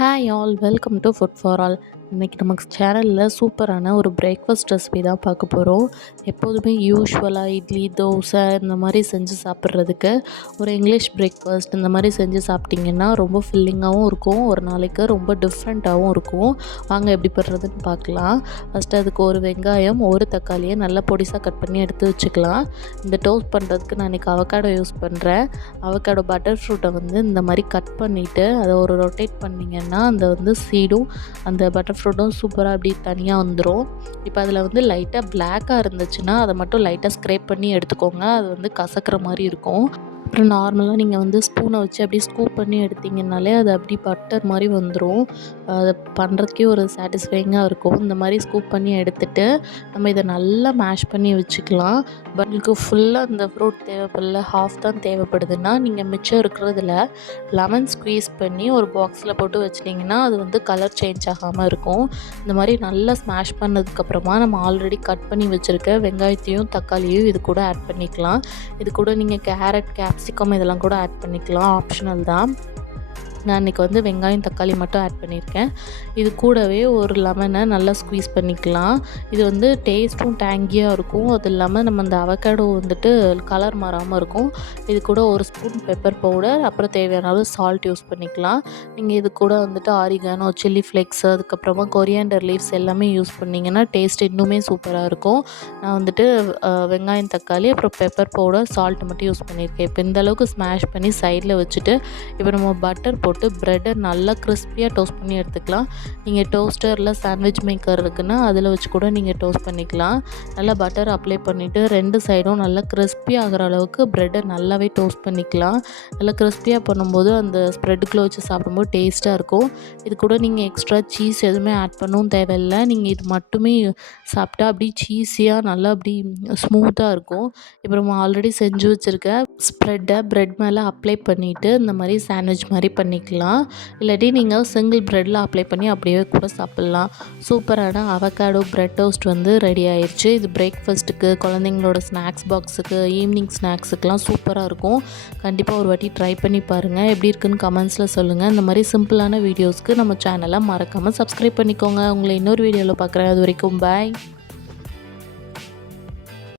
Hi all welcome to food for all. இன்றைக்கி நமக்கு சேனலில் சூப்பரான ஒரு பிரேக்ஃபாஸ்ட் ரெசிபி தான் பார்க்க போகிறோம். எப்போதுமே யூஸ்வலாக இட்லி தோசை இந்த மாதிரி செஞ்சு சாப்பிட்றதுக்கு ஒரு இங்கிலீஷ் பிரேக்ஃபாஸ்ட் இந்த மாதிரி செஞ்சு சாப்பிட்டிங்கன்னா ரொம்ப ஃபில்லிங்காகவும் இருக்கும், ஒரு நாளைக்கு ரொம்ப டிஃப்ரெண்ட்டாகவும் இருக்கும். வாங்க எப்படி பண்ணுறதுன்னு பார்க்கலாம். ஃபஸ்ட்டு அதுக்கு ஒரு வெங்காயம் ஒரு தக்காளியை நல்லா பொடிசாக கட் பண்ணி எடுத்து வச்சுக்கலாம். இந்த டோஸ்ட் பண்ணுறதுக்கு நான் இன்றைக்கி அவக்காடோ யூஸ் பண்ணுறேன். அவக்காடோ பட்டர் ஃப்ரூட்டை இந்த மாதிரி கட் பண்ணிவிட்டு அதை ஒரு ரொட்டேட் பண்ணிங்கன்னா அந்த சீடும் அந்த பட்டர் ஃப்ரூட்டும் சூப்பராக அப்படி தனியாக வந்துடும். இப்போ அதில் லைட்டாக பிளாக்காக இருந்துச்சுன்னா அதை மட்டும் லைட்டாக ஸ்க்ரேப் பண்ணி எடுத்துக்கோங்க. அது கசக்கிற மாதிரி இருக்கும். அப்புறம் நார்மலாக நீங்கள் ஸ்பூனை வச்சு அப்படி ஸ்கூப் பண்ணி எடுத்திங்கனாலே அது அப்படி பட்டர் மாதிரி வந்துடும். அதை பண்ணுறதுக்கே ஒரு சாட்டிஸ்ஃபைங்காக இருக்கும். இந்த மாதிரி ஸ்கூப் பண்ணி எடுத்துகிட்டு நம்ம இதை நல்லா மேஷ் பண்ணி வச்சுக்கலாம். பட் உங்களுக்கு ஃபுல்லாக இந்த ஃப்ரூட் தேவைப்படல, ஹாஃப் தான் தேவைப்படுதுன்னா நீங்கள் மிச்சம் இருக்கிறதுல லெமன் ஸ்க்வீஸ் பண்ணி ஒரு பாக்ஸில் போட்டு வச்சிட்டிங்கன்னா அது கலர் சேஞ்ச் ஆகாமல் இருக்கும். இந்த மாதிரி நல்லா ஸ்மாஷ் பண்ணதுக்கப்புறமா நம்ம ஆல்ரெடி கட் பண்ணி வச்சுருக்க வெங்காயத்தையும் தக்காளியும் இது கூட ஆட் பண்ணிக்கலாம். இது கூட நீங்கள் கேரட் கேப்சிகம் இதெல்லாம் கூட ஆட் பண்ணிக்கலாம், ஆப்ஷனல் தான். நான் இன்றைக்கி வெங்காயம் தக்காளி மட்டும் ஆட் பண்ணியிருக்கேன். இது கூடவே ஒரு லெமனை நல்லா ஸ்க்வீஸ் பண்ணிக்கலாம். இது டேஸ்ட்டும் டேங்கியாக இருக்கும். அது இல்லாமல் நம்ம அந்த அவக்காடோ கலர் மாறாமல் இருக்கும். இது கூட ஒரு ஸ்பூன் பெப்பர் பவுடர், அப்புறம் தேவையான அளவு சால்ட் யூஸ் பண்ணிக்கலாம். நீங்கள் இது கூட ஆரிகானோ, சில்லி ஃப்ளேக்ஸ், அதுக்கப்புறமா கொரியாண்டர் லீவ்ஸ் எல்லாமே யூஸ் பண்ணிங்கன்னா டேஸ்ட் இன்னுமே சூப்பராக இருக்கும். நான் வெங்காயம் தக்காளி அப்புறம் பெப்பர் பவுடர் சால்ட் மட்டும் யூஸ் பண்ணியிருக்கேன். இப்போ இந்தளவுக்கு ஸ்மாஷ் பண்ணி சைடில் வச்சுட்டு இப்போ நம்ம பட்டர் போட்டு ப்ரெட்டை நல்லா கிறிஸ்பியாக டோஸ்ட் பண்ணி எடுத்துக்கலாம். நீங்கள் டோஸ்டரில் சாண்ட்விச் மேக்கர் இருக்குன்னா அதில் வச்சு கூட நீங்கள் டோஸ்ட் பண்ணிக்கலாம். நல்லா பட்டர் அப்ளை பண்ணிவிட்டு ரெண்டு சைடும் நல்லா கிறிஸ்பியாக ஆகிற அளவுக்கு ப்ரெட்டை நல்லாவே டோஸ்ட் பண்ணிக்கலாம். நல்லா கிறிஸ்பியாக பண்ணும்போது அந்த ஸ்ப்ரெட்டுக்குள்ளே வச்சு சாப்பிடும்போது டேஸ்ட்டாக இருக்கும். இது கூட நீங்கள் எக்ஸ்ட்ரா சீஸ் எதுவுமே ஆட் பண்ணவும் தேவையில்லை. நீங்கள் இது மட்டுமே சாப்பிட்டா அப்படி சீஸியாக நல்லா அப்படி ஸ்மூத்தாக இருக்கும். இப்போ நம்ம ஆல்ரெடி செஞ்சு வச்சுருக்க ஸ்ப்ரெட்டை ப்ரெட் மேலே அப்ளை பண்ணிவிட்டு இந்த மாதிரி சாண்ட்விச் மாதிரி பண்ணிக்கலாம். இல்லாட்டி நீங்கள் சிங்கிள் ப்ரெட்டில் அப்ளை பண்ணி அப்படியே கூட சாப்பிட்லாம். சூப்பரான அவக்காடோ ப்ரெட் டோஸ்ட் ரெடி ஆயிடுச்சு. இது பிரேக்ஃபாஸ்ட்டுக்கு, குழந்தைங்களோட ஸ்நாக்ஸ் பாக்ஸுக்கு, ஈவினிங் ஸ்நாக்ஸுக்கெலாம் சூப்பராக இருக்கும். கண்டிப்பாக ஒரு வாட்டி ட்ரை பண்ணி பாருங்கள். எப்படி இருக்குன்னு கமெண்ட்ஸில் சொல்லுங்கள். இந்த மாதிரி சிம்பிளான வீடியோஸ்க்கு நம்ம சேனலை மறக்காமல் சப்ஸ்கிரைப் பண்ணிக்கோங்க. உங்களை இன்னொரு வீடியோவில் பார்க்குறேன். அது வரைக்கும் பாய்.